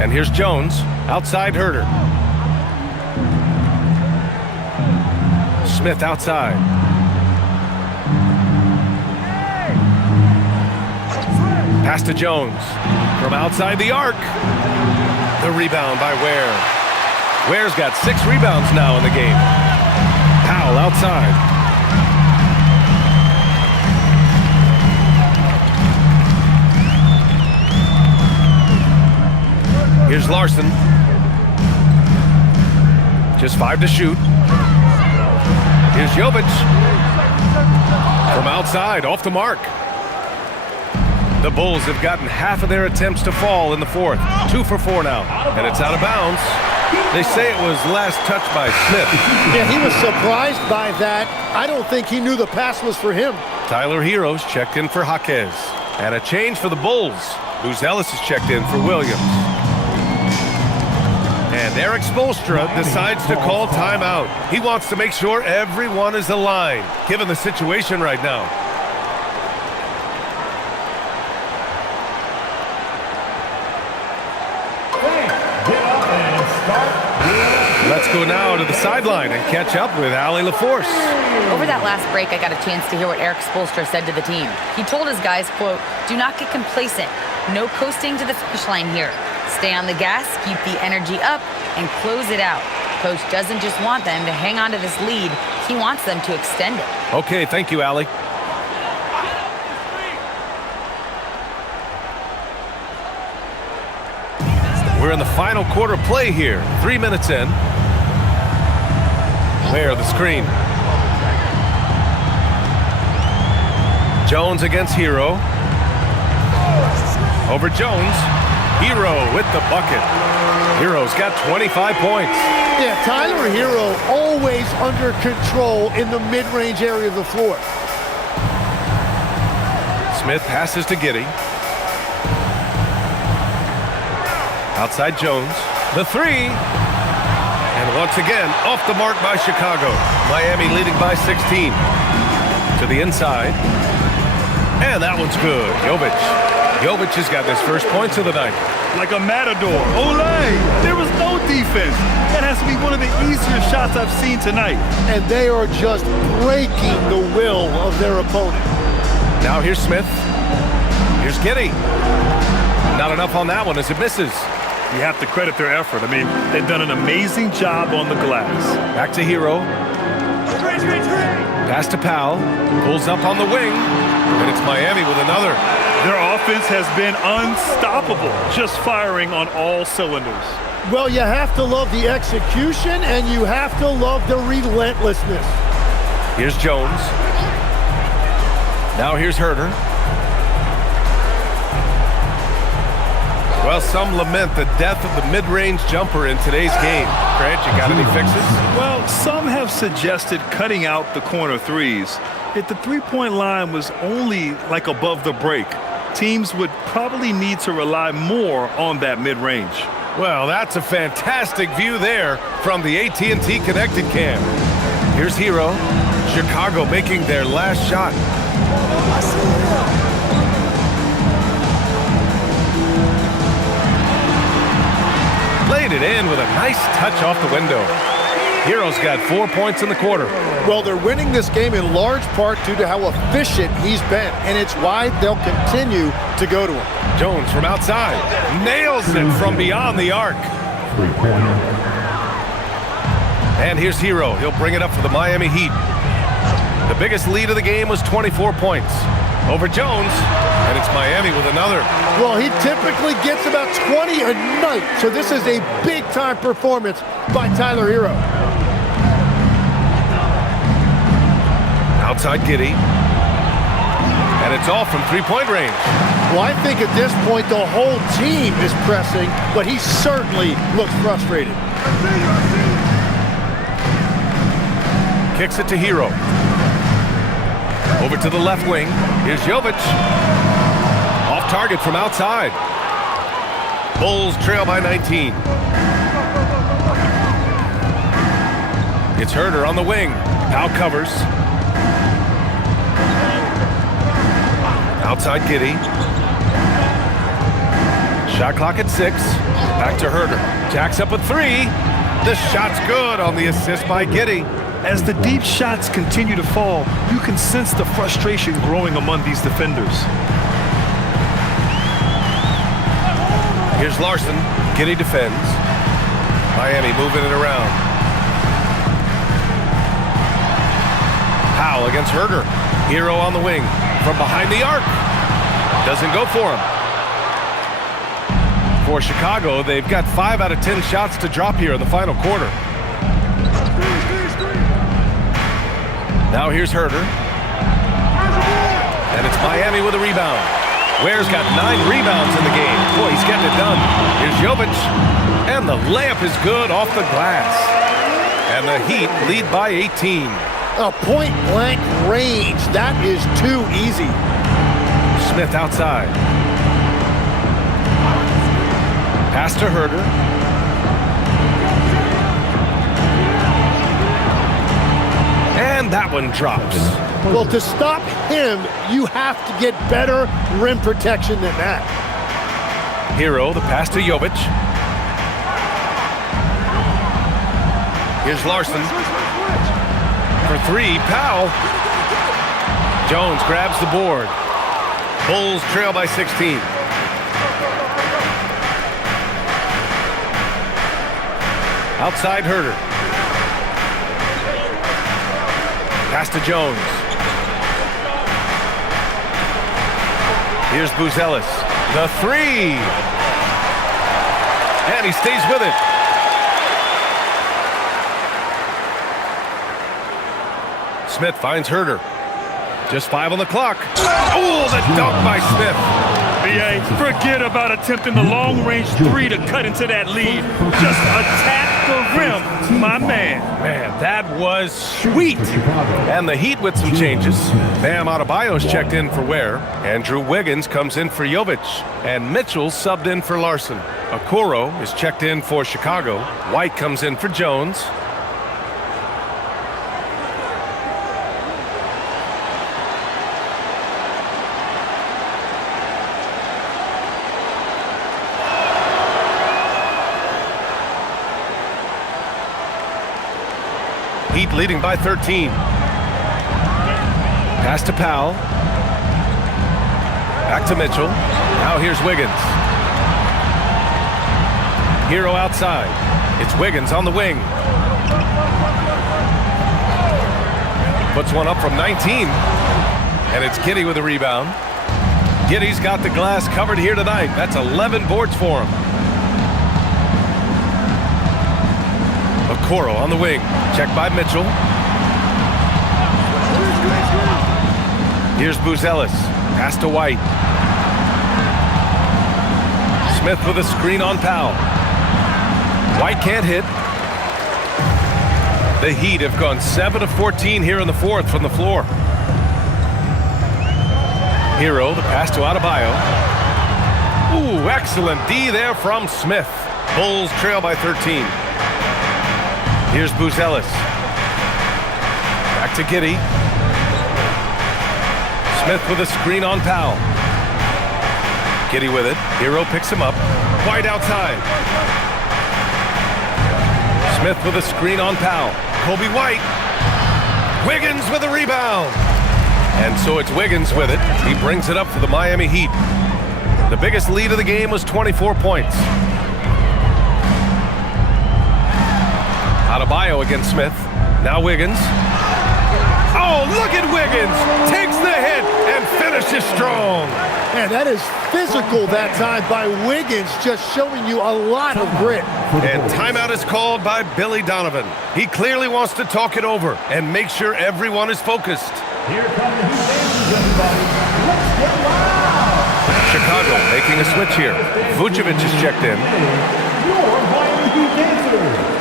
And here's Jones, outside Herter. Smith outside. Pass to Jones from outside the arc. The rebound by Ware. Ware's got 6 rebounds now in the game. Powell outside. Here's Larson. Just 5 to shoot. Here's Jovic. From outside, off the mark. The Bulls have gotten half of their attempts to fall in the fourth. 2 for 4 now. And it's out of bounds. They say it was last touched by Smith. Yeah, he was surprised by that. I don't think he knew the pass was for him. Tyler Heroes checked in for Jaquez. And a change for the Bulls. Booz Ellis is checked in for Williams. And Eric Spoelstra decides to call timeout. He wants to make sure everyone is aligned, given the situation right now. Let's go now to the sideline and catch up with Allie LaForce. Over that last break, I got a chance to hear what Eric Spoelstra said to the team. He told his guys, quote, "Do not get complacent. No coasting to the finish line here. Stay on the gas, keep the energy up, and close it out." Coach doesn't just want them to hang on to this lead. He wants them to extend it. Okay, thank you, Allie. We're in the final quarter play here. 3 minutes in. There, the screen. Jones against Hero. Over Jones. Hero with the bucket. Hero's got 25 points. Yeah, Tyler Hero always under control in the mid-range area of the floor. Smith passes to Giddey. Outside Jones. The three. And once again, off the mark by Chicago. Miami leading by 16. To the inside. And that one's good. Jovic has got his first points of the night. Like a matador. Olay! There was no defense. That has to be one of the easier shots I've seen tonight. And they are just breaking the will of their opponent. Now here's Smith. Here's Giddey. Not enough on that one as it misses. You have to credit their effort. I mean, they've done an amazing job on the glass. Back to Hero. Pass to Powell. Pulls up on the wing. And it's Miami with another. Their offense has been unstoppable, just firing on all cylinders. Well, you have to love the execution, and you have to love the relentlessness. Here's Jones. Now here's Herter. Well, some lament the death of the mid-range jumper in today's game. Grant, you got any fixes? Well, some have suggested cutting out the corner threes. If the three-point line was only like above the break, teams would probably need to rely more on that mid-range. Well, that's a fantastic view there from the AT&T Connected cam. Here's Hero. Chicago making their last shot. Played it in with a nice touch off the window. Hero's got 4 points in the quarter. Well, they're winning this game in large part due to how efficient he's been, and it's why they'll continue to go to him. Jones from outside. Nails it from beyond the arc. And here's Hero. He'll bring it up for the Miami Heat. The biggest lead of the game was 24 points. Over Jones, and it's Miami with another. Well, he typically gets about 20 a night, so this is a big-time performance by Tyler Hero. Outside Giddey. And it's all from three-point range. Well, I think at this point the whole team is pressing, but he certainly looks frustrated. Kicks it to Hero. Over to the left wing. Here's Jovic. Off target from outside. Bulls trail by 19. It's Herter on the wing. Powell covers. Outside Giddey. Shot clock at 6. Back to Herter. Jacks up a 3. The shot's good on the assist by Giddey. As the deep shots continue to fall, you can sense the frustration growing among these defenders. Here's Larson. Giddey defends. Miami moving it around. Powell against Herter. Hero on the wing. From behind the arc. Doesn't go for him. For Chicago, they've got 5 out of 10 shots to drop here in the final quarter. Now here's Herter. And it's Miami with a rebound. Ware's got 9 rebounds in the game. Boy, he's getting it done. Here's Jovic. And the layup is good off the glass. And the Heat lead by 18. A point-blank range. That is too easy. Smith outside. Pass to Herter. And that one drops. Well, to stop him, you have to get better rim protection than that. Hero, the pass to Jovic. Here's Larson. For three, Powell. Jones grabs the board. Bulls trail by 16. Outside Herter. Pass to Jones. Here's Buzelis. The three. And he stays with it. Smith finds Herter. Just 5 on the clock. Oh, the dunk by Smith. BA, forget about attempting the long-range three to cut into that lead. Just attack the rim, my man. Man, that was sweet. And the Heat with some changes. Bam Adebayo's checked in for Ware. Andrew Wiggins comes in for Jovic. And Mitchell subbed in for Larson. Okoro is checked in for Chicago. White comes in for Jones. Heat leading by 13. Pass to Powell. Back to Mitchell. Now here's Wiggins. Hero outside. It's Wiggins on the wing. Puts one up from 19. And it's Giddey with a rebound. Giddey's got the glass covered here tonight. That's 11 boards for him. Okoro on the wing. Checked by Mitchell. Here's Buzelis. Pass to White. Smith with a screen on Powell. White can't hit. The Heat have gone 7 of 14 here in the fourth from the floor. Hero, the pass to Adebayo. Ooh, excellent D there from Smith. Bulls trail by 13. Here's Buzelis. Back to Giddey. Smith with a screen on Powell. Giddey with it. Hero picks him up. White outside. Smith with a screen on Powell. Kobe White. Wiggins with a rebound. And so it's Wiggins with it. He brings it up for the Miami Heat. The biggest lead of the game was 24 points. Adebayo against Smith. Now Wiggins. Oh, look at Wiggins. Takes the hit and finishes strong. Man, that is physical that time by Wiggins, just showing you a lot of grit. And timeout is called by Billy Donovan. He clearly wants to talk it over and make sure everyone is focused. Here come the Heat dancers, everybody. Let's get loud. Chicago making a switch here. Vucevic is checked in. Your Miami Heat dancers.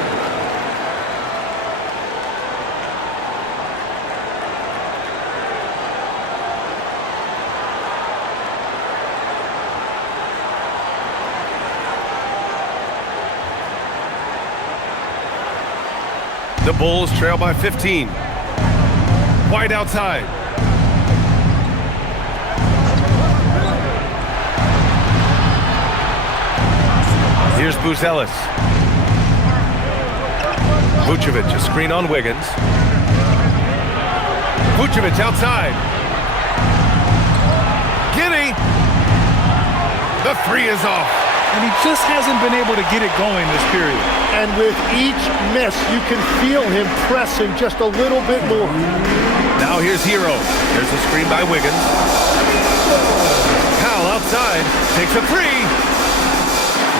The Bulls trail by 15. White outside. Here's Buzelis. Vucevic, a screen on Wiggins. Vucevic outside. Giddey. The three is off. And he just hasn't been able to get it going this period. And with each miss, you can feel him pressing just a little bit more. Now here's Hero. There's a screen by Wiggins. Powell outside. Takes a three.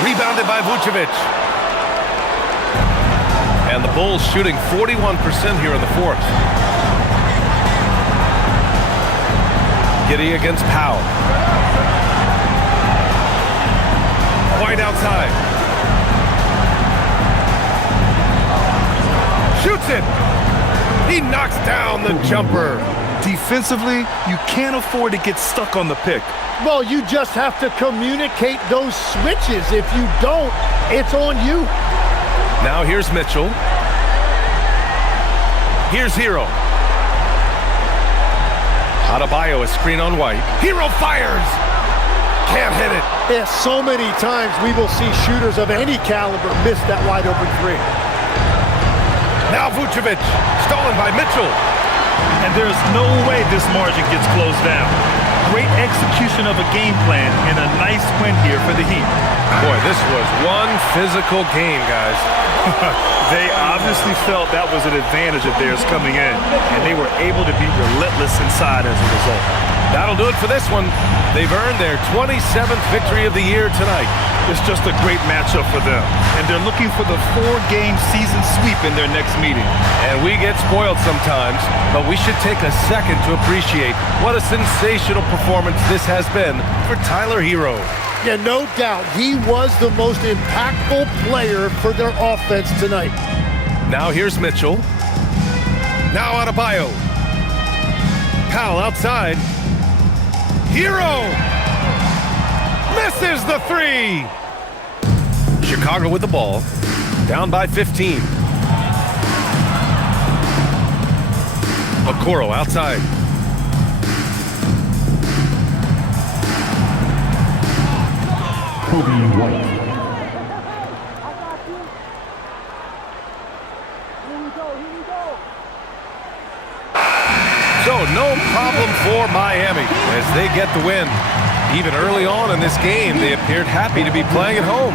Rebounded by Vucevic. And the Bulls shooting 41% here in the fourth. Giddey against Powell. White outside. Shoots it. He knocks down the jumper. Defensively, you can't afford to get stuck on the pick. Well, you just have to communicate those switches. If you don't, it's on you. Now here's Mitchell. Here's Hero. Adebayo, a screen on White. Hero fires! Can't hit it. Yeah, so many times we will see shooters of any caliber miss that wide open three. Now Vucevic, stolen by Mitchell. And there's no way this margin gets closed down. Great execution of a game plan and a nice win here for the Heat. Boy, this was one physical game, guys. They obviously felt that was an advantage of theirs coming in, and they were able to be relentless inside as a result. That'll do it for this one. They've earned their 27th victory of the year tonight. It's just a great matchup for them, and they're looking for the 4-game season sweep in their next meeting. And we get spoiled sometimes, but we should take a second to appreciate what a sensational performance this has been for Tyler Hero. Yeah, no doubt. He was the most impactful player for their offense tonight. Now here's Mitchell. Now Adebayo. Powell outside. Hero! Misses the three! Chicago with the ball. Down by 15. Okoro outside. Kobe White. So no problem for Miami as they get the win. Even early on in this game, they appeared happy to be playing at home.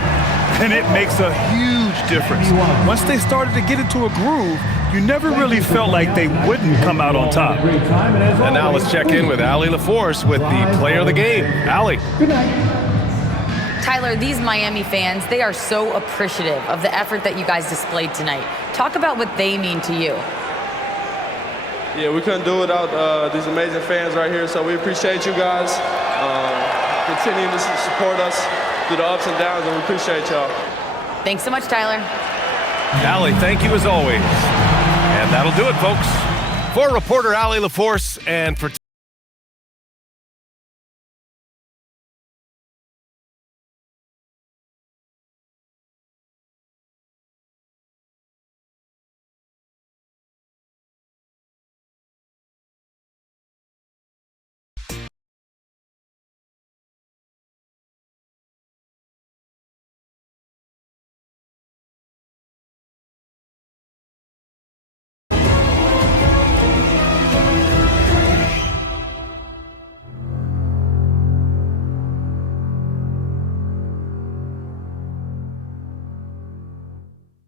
And it makes a huge difference. Once they started to get into a groove, you never really felt like they wouldn't come out on top. And now let's check in with Allie LaForce with the player of the game. Allie. Good night. Tyler, these Miami fans, they are so appreciative of the effort that you guys displayed tonight. Talk about what they mean to you. Yeah, we couldn't do it without these amazing fans right here, so we appreciate you guys. Continue to support us through the ups and downs, and we appreciate y'all. Thanks so much, Tyler. Allie, thank you as always. And that'll do it, folks. For reporter Allie LaForce and for